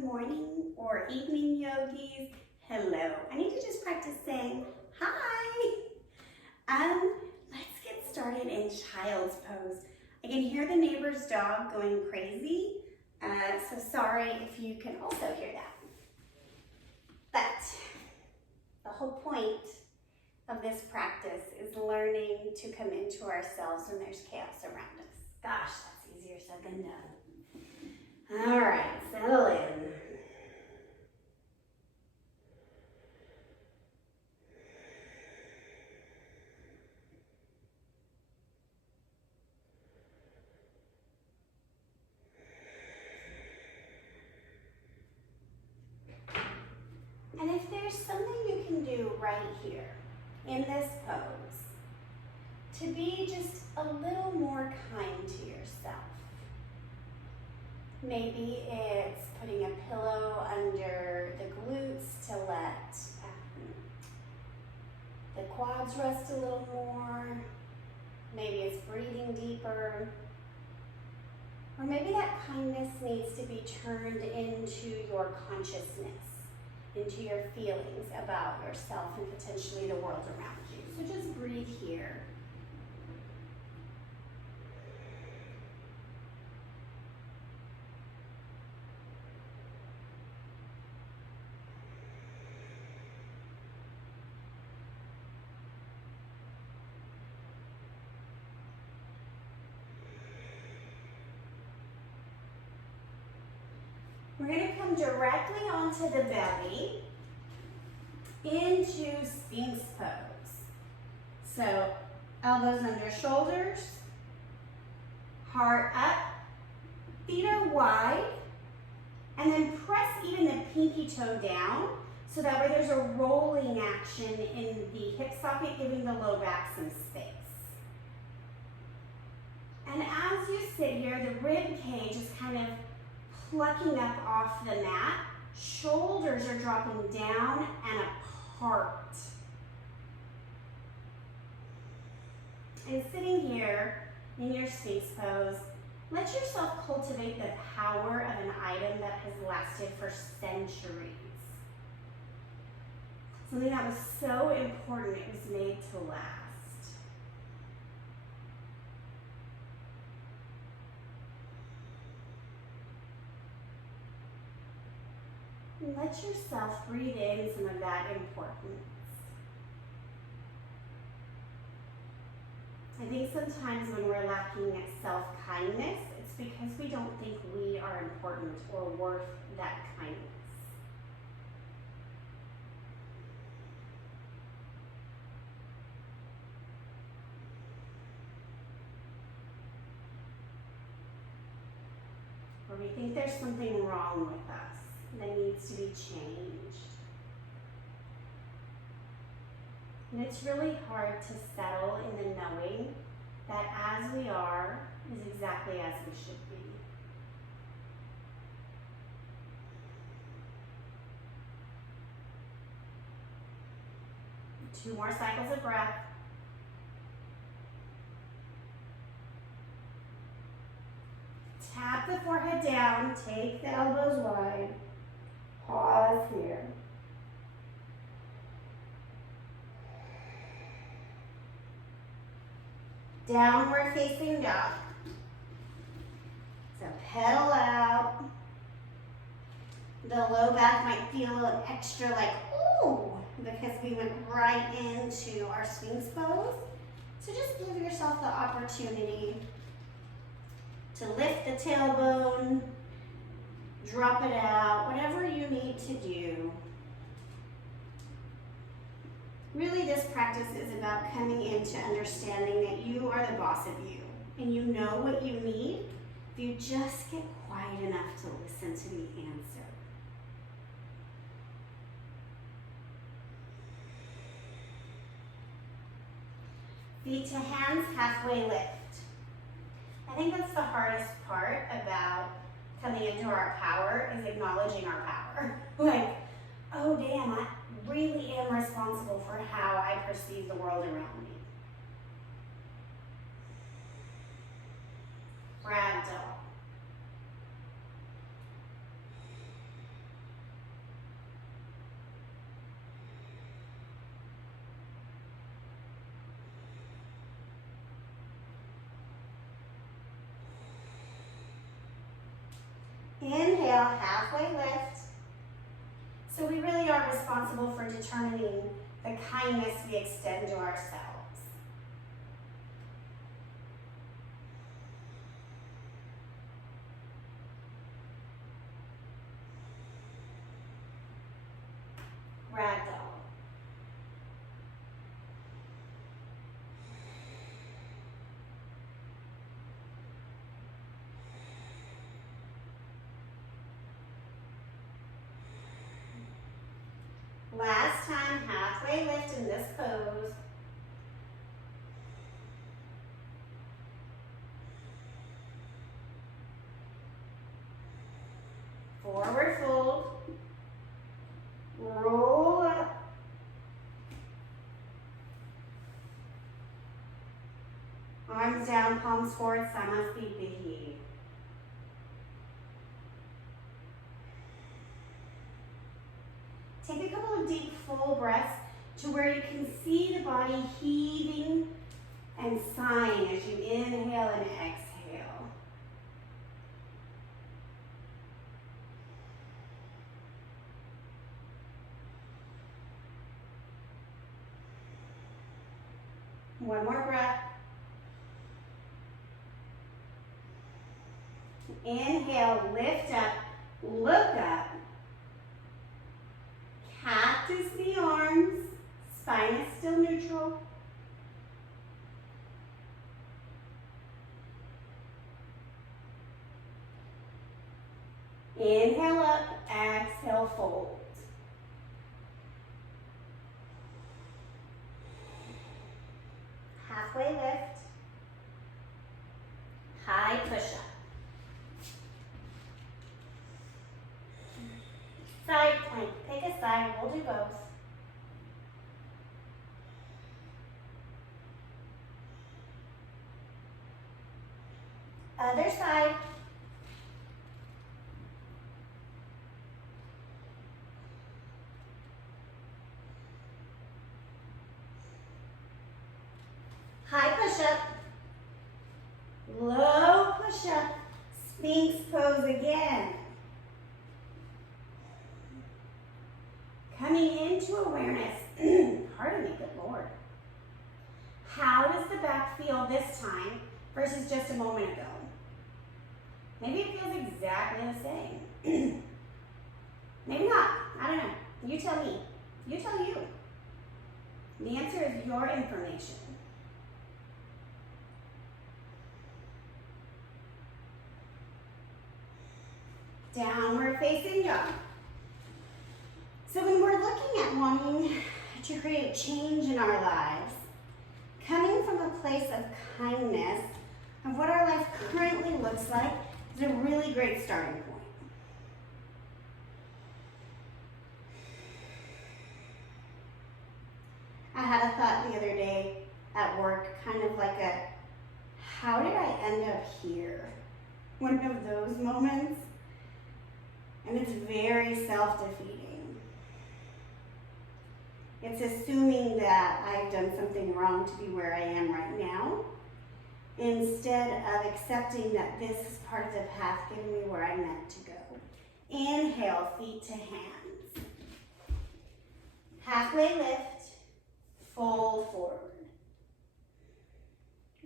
good morning or evening yogis. Hello. I need to just practice saying hi. Let's get started in child's pose. I can hear the neighbor's dog going crazy, so sorry if you can also hear that. But the whole point of this practice is learning to come into ourselves when there's chaos around us. Gosh, that's easier said than done. All right, settle in. And if there's something you can do right here in this pose to be just a little more kind to yourself. Maybe it's putting a pillow under the glutes to let the quads rest a little more. Maybe it's breathing deeper. Or maybe that kindness needs to be turned into your consciousness, into your feelings about yourself and potentially the world around you. So just breathe here. We're going to come directly onto the belly into Sphinx Pose. So elbows under shoulders, heart up, feet are wide, and then press even the pinky toe down so that way there's a rolling action in the hip socket, giving the low back some space. And as you sit here, the rib cage is kind of plucking up off the mat. Shoulders are dropping down and apart. And sitting here in your Sphinx pose, let yourself cultivate the power of an item that has lasted for centuries. Something that was so important it was made to last. And let yourself breathe in some of that importance. I think sometimes when we're lacking self-kindness, it's because we don't think we are important or worth that kindness. Or we think there's something wrong with us that needs to be changed. And it's really hard to settle in the knowing that as we are is exactly as we should be. Two more cycles of breath. Tap the forehead down, take the elbows wide. Pause here. Downward facing dog. So pedal out. The low back might feel a little extra like, ooh, because we went right into our Sphinx pose. So just give yourself the opportunity to lift the tailbone, drop it out, whatever you need to do. Really, this practice is about coming into understanding that you are the boss of you and you know what you need if you just get quiet enough to listen to the answer. Feet to hands, halfway lift. I think that's the hardest part about coming into our power is acknowledging our power. Like, oh damn, I really am responsible for how I perceive the world around me. Ragdoll. Inhale, halfway lift. So we really are responsible for determining the kindness we extend to ourselves. Ragdoll. Last time, halfway lift in this pose. Forward fold. Roll up. Arms down, palms forward, Samasthiti. Take a couple of deep, full breaths to where you can see the body heaving and sighing as you inhale and exhale. One more breath. Inhale, lift up, look up. Cactus the arms, spine is still neutral. Inhale up, exhale, fold. Halfway lift, high push-up. Side plank, pick a side, we'll do both. Other side. High push-up, low push-up, Sphinx pose again. Coming into awareness, pardon me, good Lord. How does the back feel this time versus just a moment ago? Maybe it feels exactly the same. Maybe not, I don't know. You tell me, you tell you. The answer is your information. Downward facing dog. So when we're looking at wanting to create change in our lives, coming from a place of kindness, of what our life currently looks like, is a really great starting point. I had a thought the other day at work, kind of like a, how did I end up here? One of those moments. And it's very self-defeating. It's assuming that I've done something wrong to be where I am right now, instead of accepting that this is part of the path getting me where I'm meant to go. Inhale, feet to hands. Halfway lift, fold forward.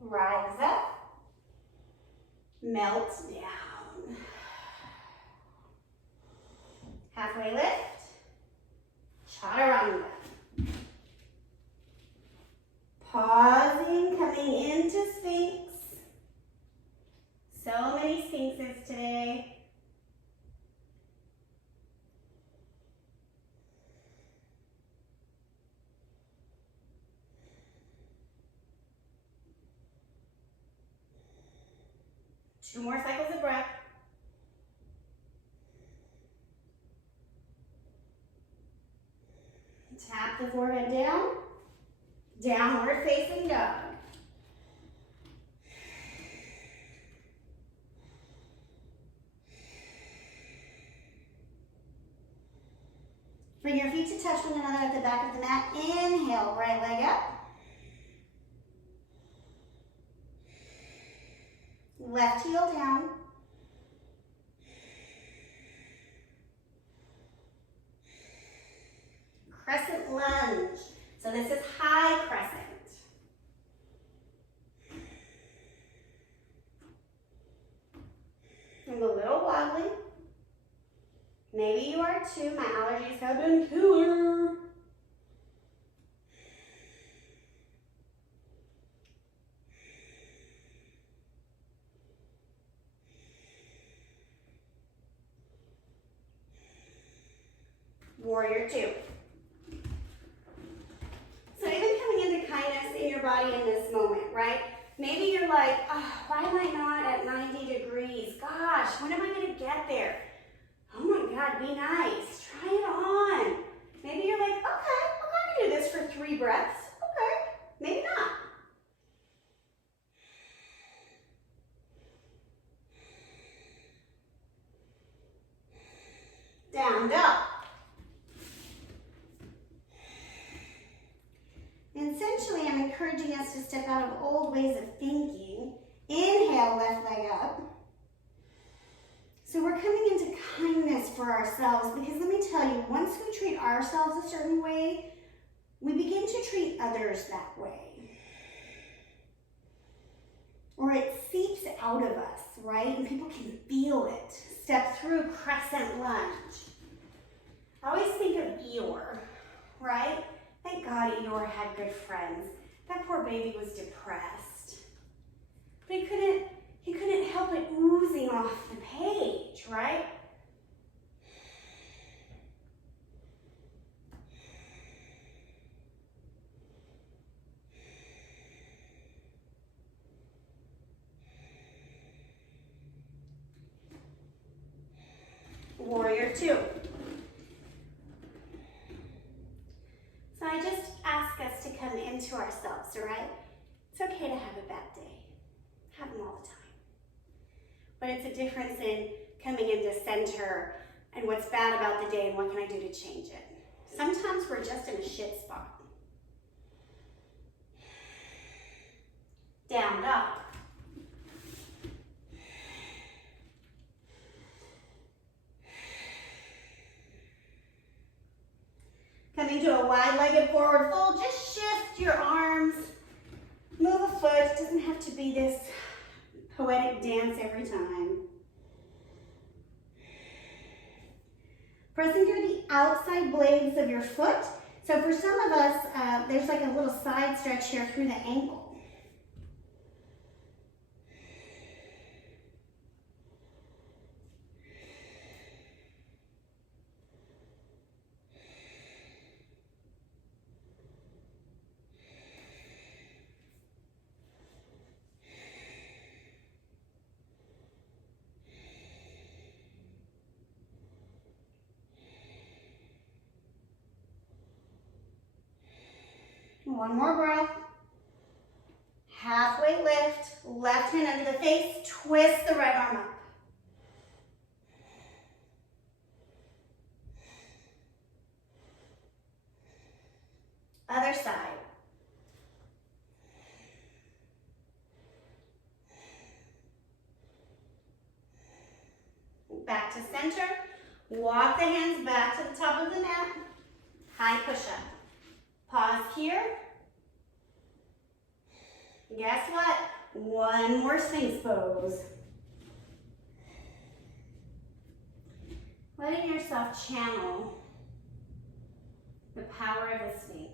Rise up, melt down. Halfway lift, chaturanga. Pausing, coming into Sphinx. So many Sphinxes today. Two more cycles of breath. Tap the forehead down. Downward facing dog. Bring your feet to touch one another at the back of the mat. Inhale, right leg up. Left heel down. Maybe you are too. My allergies have been killer. Warrior two. So even coming into kindness in your body in this moment, right? Maybe you're like, oh, why am I not at 90 degrees? Gosh, when am I going to get there? Oh my God, be nice. Try it on. Maybe you're like, okay, I'm going to do this for 3 breaths. Okay, maybe not. Down dog. And essentially, I'm encouraging us to step out of old ways of thinking. Inhale, left leg up. So we're coming into kindness for ourselves because let me tell you, once we treat ourselves a certain way, we begin to treat others that way. Or it seeps out of us, right? And people can feel it. Step through crescent lunge. I always think of Eeyore, right? Thank God Eeyore had good friends. That poor baby was depressed. But he couldn't help it oozing off the page, right? Warrior two. So I just ask us to come into ourselves, right? It's okay to have a bad day. Have them all the time. But it's a difference in coming into center and what's bad about the day and what can I do to change it. Sometimes we're just in a shit spot. Down dog. Coming to a wide-legged forward fold, just shift your arms, move a foot. It doesn't have to be this poetic dance every time. Pressing through the outside blades of your foot. So for some of us, there's like a little side stretch here through the ankle. One more breath. Halfway lift, left hand under the face, twist the right arm up. Other side. Back to center. Walk the hands back to the top of the mat. High push-up. Pause here. Guess what? One more Sphinx Pose. Letting yourself channel the power of the Sphinx.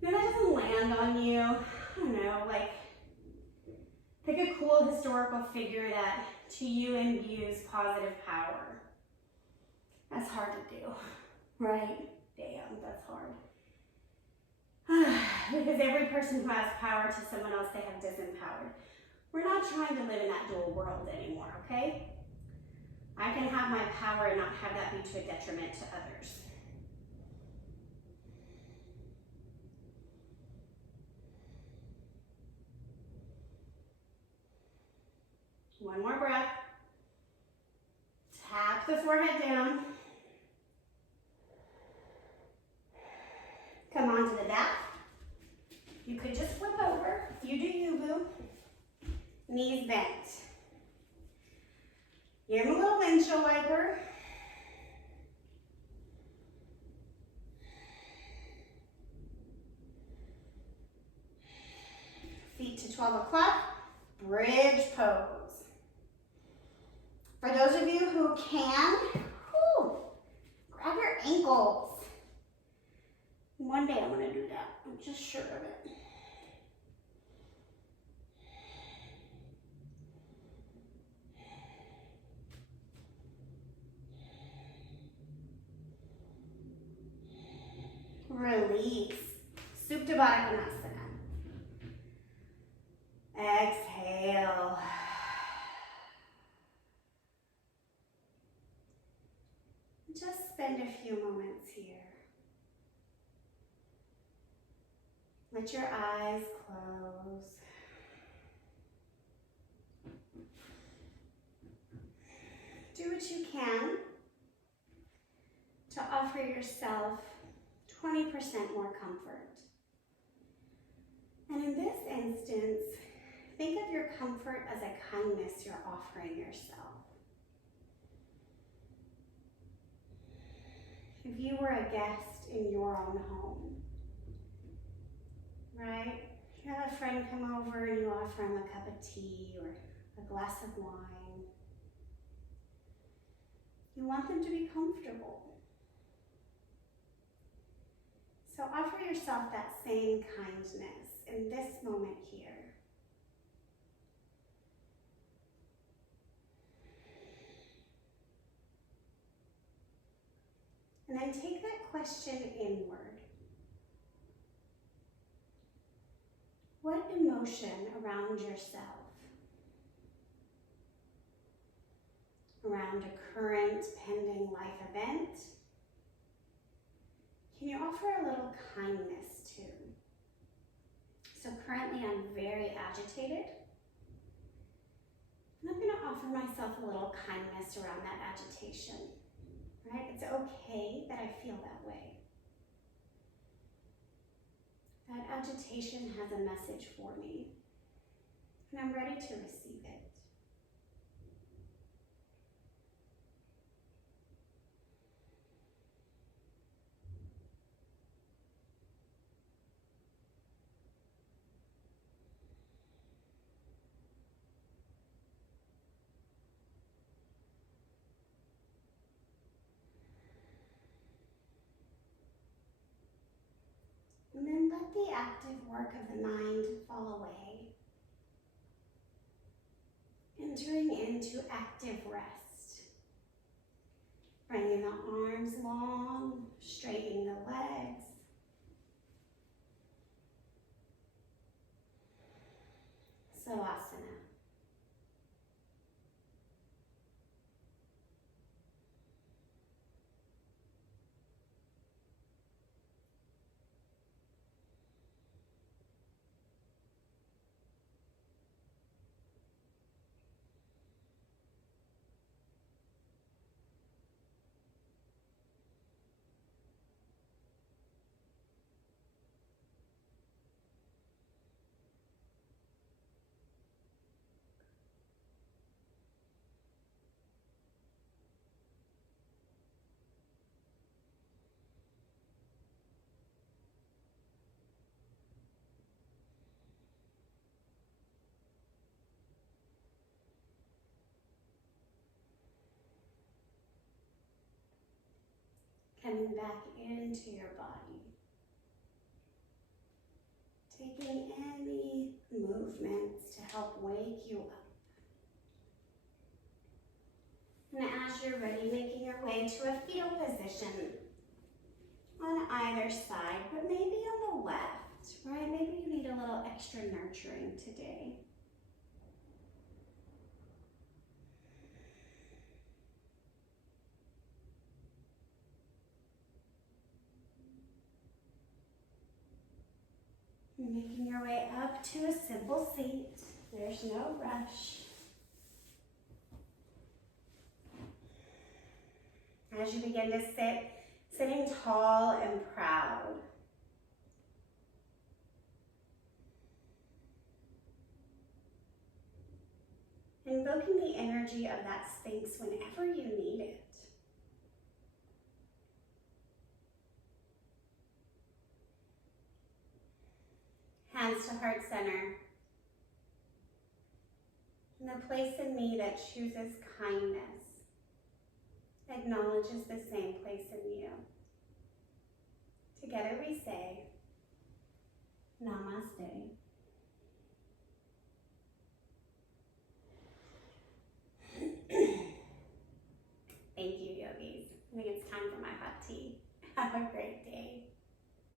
If that doesn't land on you, I don't know, like pick a cool historical figure that to you imbues positive power. That's hard to do, right? Damn, that's hard. Because every person who has power to someone else, they have disempowered. We're not trying to live in that dual world anymore, okay? I can have my power and not have that be to a detriment to others. One more breath. Tap the forehead down. Come onto the back. You could just flip over. You do you, boo. Knees bent. Give him a little windshield wiper. Feet to 12 o'clock. Bridge pose. For those of you who can, ankles. One day I'm going to do that. I'm just sure of it. Release. Supta Baddha Konasana. Exhale. Just spend a few moments here. Let your eyes close. Do what you can to offer yourself 20% more comfort. And in this instance, think of your comfort as a kindness you're offering yourself. If you were a guest in your own home, right? You have a friend come over and you offer them a cup of tea or a glass of wine. You want them to be comfortable. So offer yourself that same kindness in this moment here. And then take that question inward. What emotion around yourself, around a current pending life event, can you offer a little kindness to? So currently I'm very agitated. And I'm going to offer myself a little kindness around that agitation. Right? It's okay that I feel that way. That agitation has a message for me, and I'm ready to receive it. And then let the active work of the mind fall away, entering into active rest. Bringing the arms long, straightening the legs. Savasana. Coming back into your body. Taking any movements to help wake you up. And as you're ready, making your way to a fetal position on either side, but maybe on the left, right? Maybe you need a little extra nurturing today. Making your way up to a simple seat. There's no rush. As you begin to sit, sitting tall and proud. Invoking the energy of that Sphinx whenever you need it. Hands to heart center. And the place in me that chooses kindness acknowledges the same place in you. Together we say, Namaste. Thank you, yogis. I think it's time for my hot tea. Have a great day.